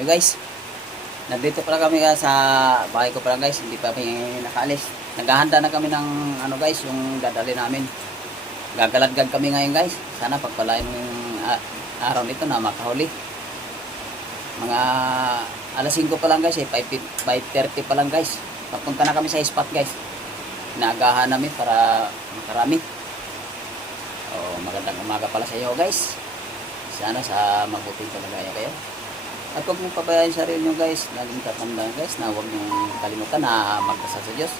Ayun guys, nandito pala kami sa bahay ko pala guys, hindi pa kami nakaalis. Naghahanda na kami ng ano guys, yung dadali namin. Gagaladgad kami ngayon guys. Sana pagpalain mo yung araw nito na makahuli. Mga alas 5 pa lang guys, 5:30 pa lang guys. Papunta na kami sa spot guys. Inaagahan namin para makarami. Magandang umaga pala sa iyo guys. Sana sa mabuting kalagayan kayo. At huwag mong pabayaan sa sarili nyo guys. Laging tatandaan guys na huwag nyo kalimutan na magdasal sa Diyos.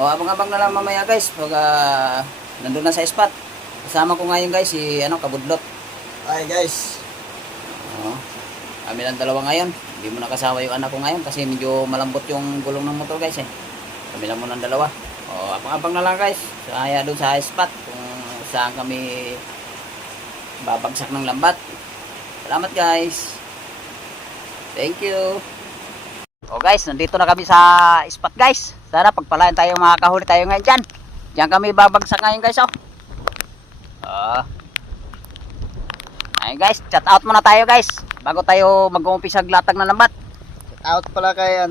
Abang-abang na lang mamaya guys. Pag nandun na sa spot. Kasama ko ngayon guys si Kabudlot. Hi guys. Kami lang dalawa ngayon. Hindi mo nakasama yung anak ko ngayon kasi medyo malambot yung gulong ng motor guys Kami lang muna ng dalawa. Abang-abang na lang guys. Kaya doon sa spot kung saan kami babagsak ng lambat. Salamat guys. Thank you. Guys, nandito na kami sa spot guys. Sana pagpalain tayo, makakahuli tayo ngayon dyan. Diyan kami babagsak ngayon guys Ayun guys, chat out muna tayo guys. Bago tayo mag-uumpisa latag ng lambat. Shout out pala kay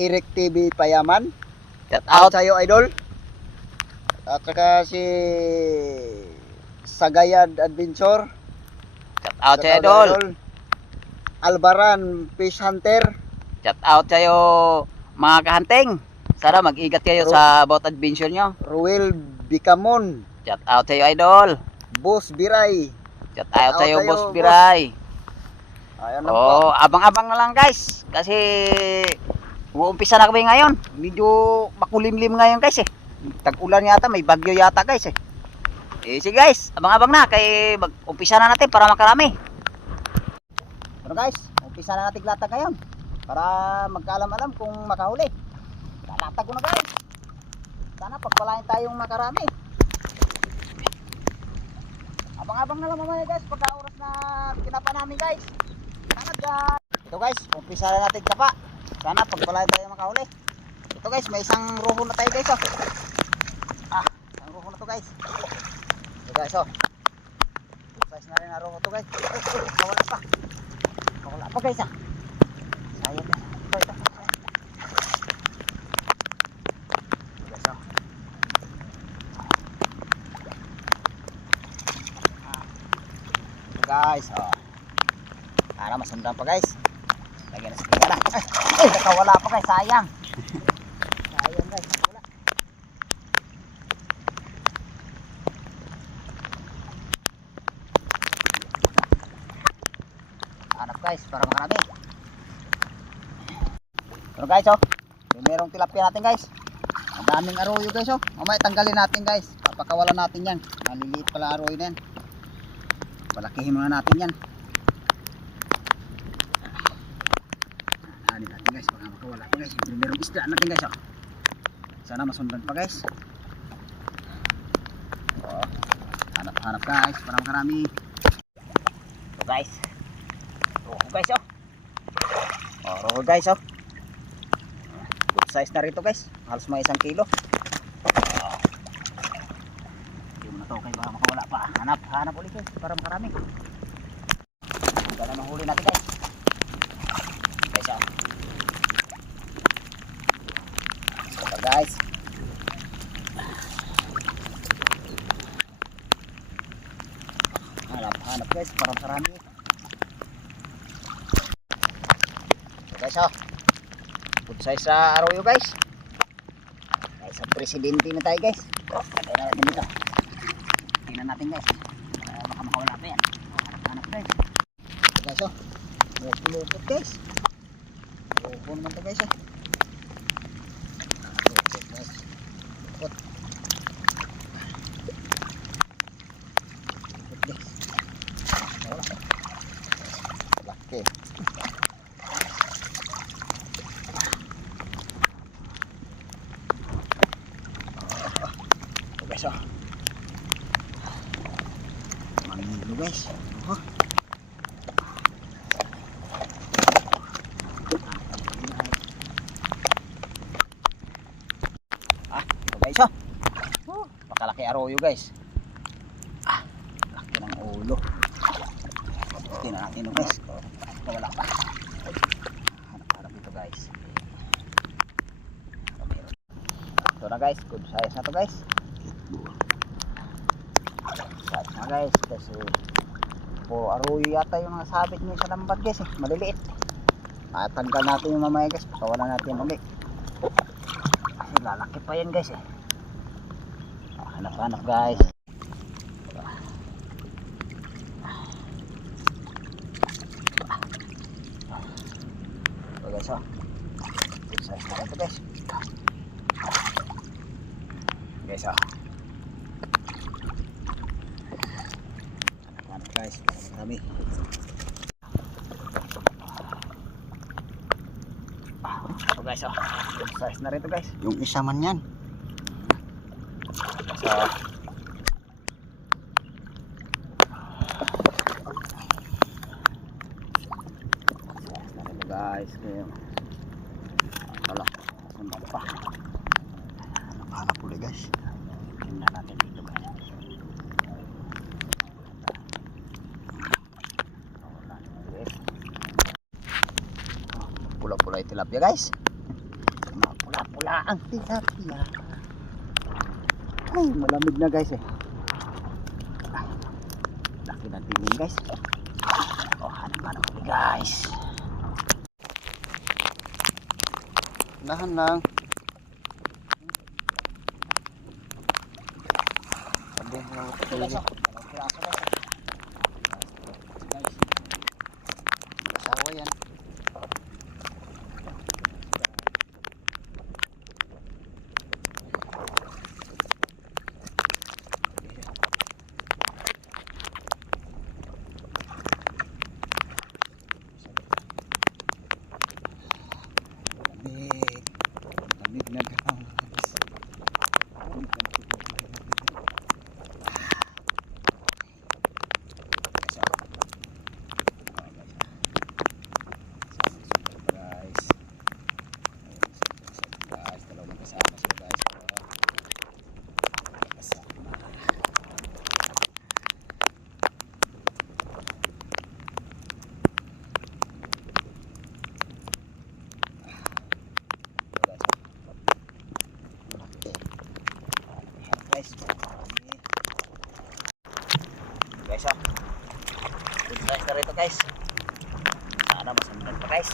Eric TV Payaman. Chat out sa'yo idol. At saka si Sagayad Adventure. Chat out sa idol. Albaran Fish Hunter. Chat out sa'yo mga kahanteng. Sana mag-igat kayo sa boat adventure nyo. Ruel Bicamon. Chat out sa'yo idol. Boss Biray. Chat out sa'yo Boss Biray. Ayan na po. Abang-abang na lang guys. Kasi uumpisa na kami ngayon. Medyo makulimlim ngayon guys Tag-ulan yata, may bagyo yata guys sige guys, abang-abang na. Kaya mag-umpisa na natin para makarami. Pero guys, umpisa na natin latag ngayon para magkaalam-alam kung makahuli. Latag ko na guys. Sana pagpalain tayong makarami. Abang-abang na lang mamaya guys pagka oras na kinapa namin guys. Salamat guys. Ito guys, umpisa na natin kapa. Sana pagpalain tayong makahuli. Ito guys, may isang ruho na tayo guys isang ruho na to guys. Ito guys size na rin na ruho to guys. Mawala pa. Wala pa guys sayang na ito guys para masundan pa guys. Lagyan na sa tingala. Nakawala pa guys, sayang guys, nakawala. Hanap guys para makarami. Pero guys merong tilapia natin guys. Ang daming aroyo guys mamaya tanggalin natin guys. Papakawalan natin yan. Maliliit pala aroyo na yan. Palakihin muna natin yan. Ano natin guys, baka makawala pa guys. Merong isda natin guys Sana masundan pa guys. Hanap guys para makarami. So guys, roho guys roho guys good size na rito guys. Halos mga 1 kilo. Hindi mo na to kayo, baka makawala pa. Hanap ulit guys para makarami. Ganda ng huli natin guys. Guys hanap guys para marami. So guys good size sa arroyo guys. Sa presidente na tayo guys. Lagay na natin dito. Tingnan natin guys baka makawala pa yan. Hanap guys lupot guys. Lupot naman to guys laki. Guys manilo guys ito guys pakalaki arroyo guys laki ng ulo. Tingnan natin guys. Wala pa. guys, good size na to guys. Size na guys, kasi puro aruyo yata yung mga sabit niya sa lambat guys eh, maliliit. Tanggal natin yung mamaya guys, pakawalan natin ulit. Kasi lalaki pa yan guys eh. Hanap-hanap guys. So guys oh, good size na ito guys. Guys oh, hanap guys, marami. So guys oh, good size na rito guys. Yung isa man yan. So guys, kayo wala sandal pa, hanap ulit guys. Tingnan natin dito guys. Pula-pula yung tilapia guys, pula-pula ang tilapia. Ay, malamig na guys eh. Laki ng tingin guys. Oh, hanap-hanap ulit guys. Dahan lang. Sabi mo ito guys. Asawa yan. Lamig na guys. Dalawang kasama sila guys. Guys oh, good size na rito guys. Sana masundan pa guys.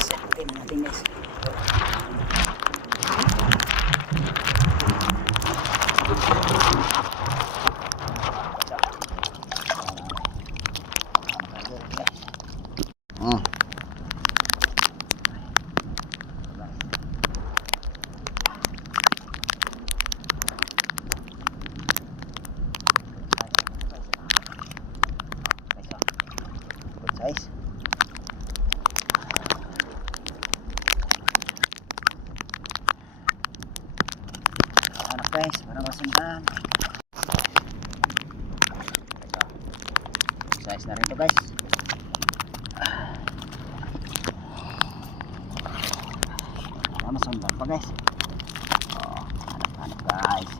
Setin na natin guys. Guys, hanap guys, para masundan. Size na rin to guys. Para masundan pa guys. Oh, hanap guys,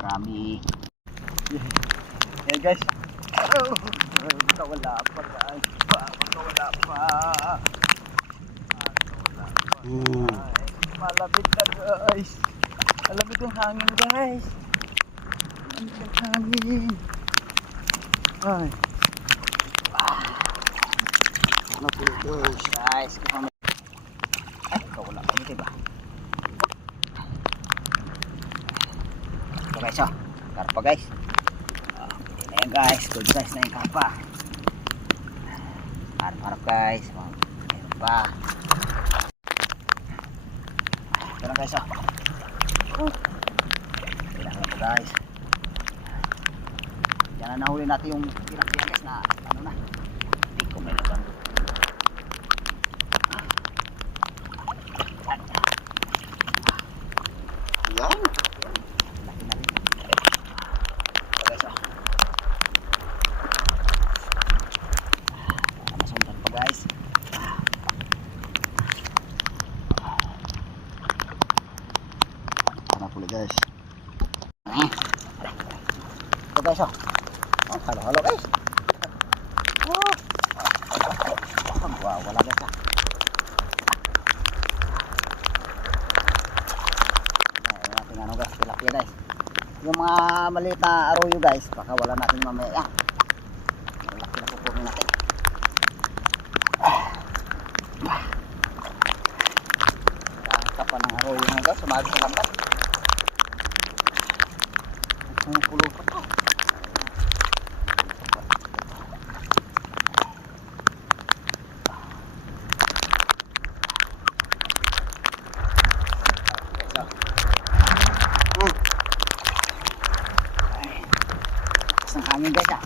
marami. Hey guys, wala pa guys. Wala pa. Malapit na guys. Malapit yung hangin guys. Malapit yung hangin. Ay. Malapit guys. Guys. Ay, wala pa dito ba? Ito guys oh. Karpa guys. Pwede na yan guys. Good size na yung karpa. Harap-harap guys. Meron pa. Ito na guys oh. Kailangan mo guys. Yan na nahuli natin yung tilapia guys na ano na. Hindi ko may laban. Yan. Laki na rin. Ito guys oh. Masundan pa guys. Hanap ulit guys. Ito guys oh. Halo-halo guys. Wow, wala guys ah. tilapia guys. Yung mga maliit na arroyo guys, baka wala natin mamaya. Yan. Malaki na kukunin natin. Nakakita pa ng arroyo nga guys, sumagi sa lambat. Kumukulo pa to. Ang hangin guys ah.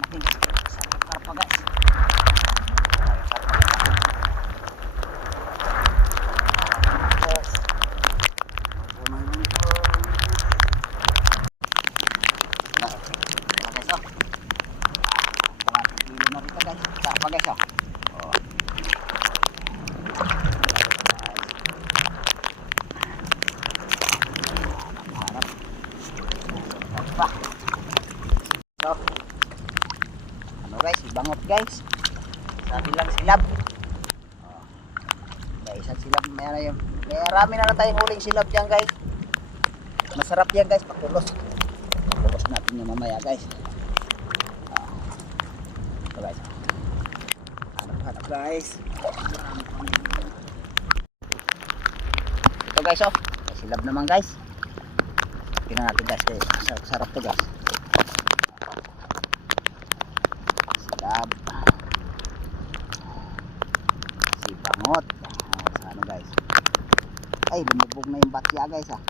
Makin sakit karpa guys. So, ano guys, ibangot guys. Sabi lang silab. Oh. May isang silab, may marami na tayong huling silab dyan guys. Masarap yan guys, pagkulos. Pagkulos natin yung mamaya guys. Oh. Ito guys. Hanap guys. Ito guys oh, may silab naman guys. Tingnan natin guys, sarap to guys. Si bangot. Ano guys, ay lumubog na yung batya guys ah.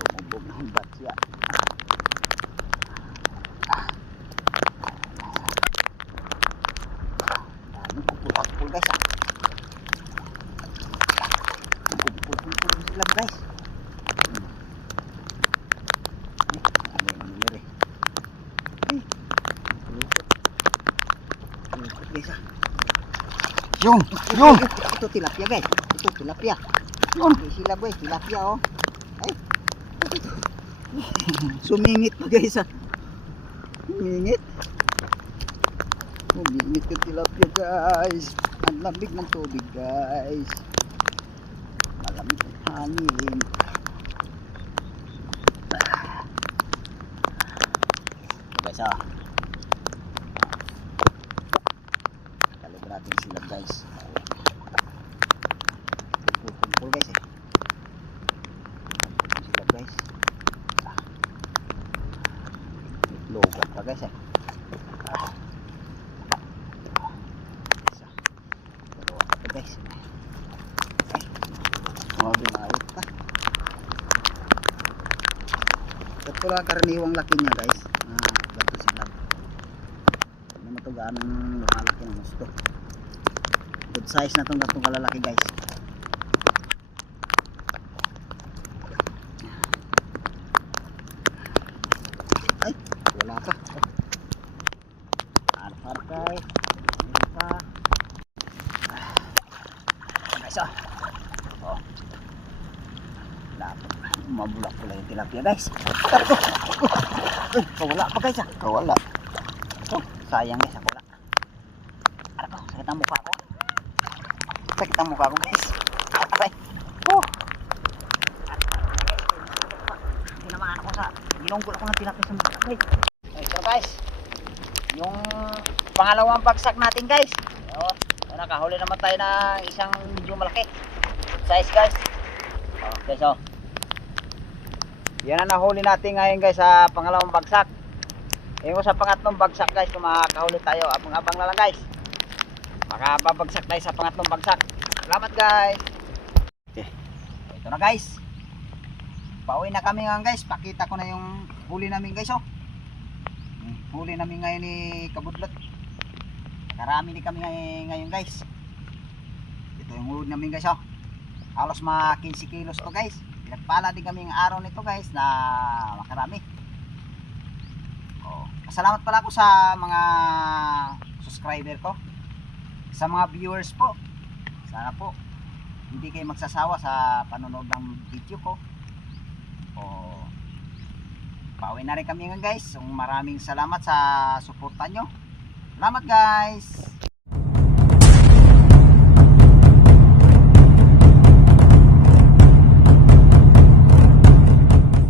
Lumubog na yung batya. Daming kupul guys ah. Kupul sila guys. Yun! Ito tilapia guys. Ito tilapia. Yun! Sila guys, tilapia oh. Ay. Sumingit pa guys ah. Sumingit. Sumingit yung tilapia guys. Ang lamig ng tubig guys. Malamig ang hangin. Guys ah. Natin sila guys. Kumpul guys eh. Sila guys. Logat pa guys eh. Logat pa guys. Ay. Mga binayot pa. Ito po lang karaniwang laki niya guys. Bato sila. Ano na ito ganong lumalaki ng gusto. Good size na itong gatong kalalaki guys. Ay, wala pa. Harap guys. Hindi pa. Guys oh. Oh. Mabulak pala yung tilapia guys. Ay, kawala pa guys ah. Kawala. Oh, sayang guys, wala. Ano ba? Sakit ang mukha ko. Sakit ang mukha ko guys. Aray. Oh. Tinamaan ako sa ginunggol ako ng tilapia sa mukha guys. So guys, yung pangalawang bagsak natin guys. Oh, nakahuli naman tayo ng isang medyo malaki size guys. Oh, guys oh. Yan ang nahuli natin ngayon guys sa pangalawang bagsak. Yung sa pangatlong bagsak guys, kung makakahuli tayo, abang-abang na lang guys. Makababagsak tayo sa pangatlong bagsak. Salamat guys. Okay. Ito na guys. Pauwi na kami ngayon guys. Pakita ko na yung huli namin guys oh. Huli namin ngayon ni Kabudlot. Karami din kami ngayon guys. Ito yung huli namin guys oh. Halos mga 15 kilos to guys. Pinagpala din kami ng araw nito guys na makarami. Oh, pasalamat pala ako sa mga subscriber ko. Sa mga viewers po. Sana po hindi kayo magsasawa sa panonood ng video ko. Oh, pauwi na rin kami ngayon guys. So, maraming salamat sa suporta nyo. Salamat guys.